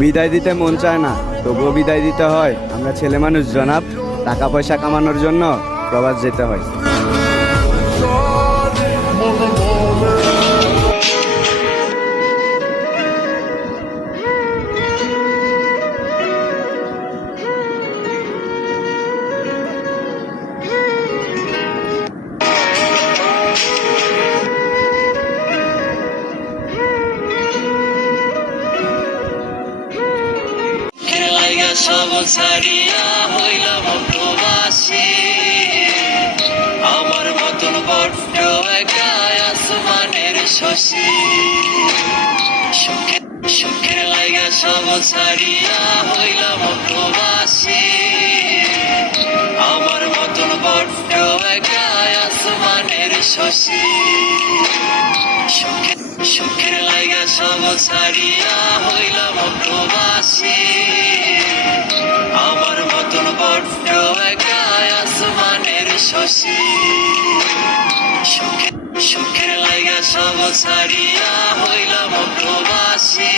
বিদায় দিতে মন চায় না, তবুও বিদায় দিতে হয়। আমরা ছেলে মানুষ জনাব, টাকা পয়সা কামানোর জন্য প্রবাস যেতে হয়। সব ছাড়িয়া হইলাম প্রবাসী, আমার মতন বড্ড একা আসমানের শশী। সুখের লাইগা সব ছাড়িয়া হইলাম প্রবাসী, আমার মতন বড্ড একা আসমানের শশী। সুখের লাইগা সব ছাড়িয়া হইলাম প্রবাসী, আমার মতন বড্ড একা আসমানের শশী। সুখের লাইগা সব ছাড়িয়া হইলাম প্রবাসী,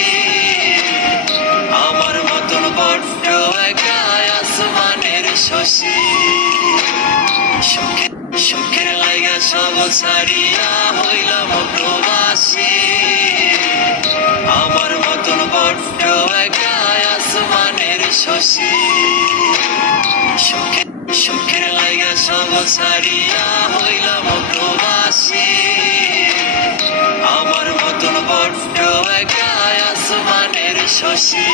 আমার মতন বড্ড একা আসমানের শশী। সুখের লাইগা সব ছাড়িয়া হইলাম প্রবাসী, আমার মতন বড্ড একা আসমানের শশী। সুখের লাইগা সব ছাড়িয়া হইলাম প্রবাসী, আমার মতন বড্ড একা আসমানের শশী।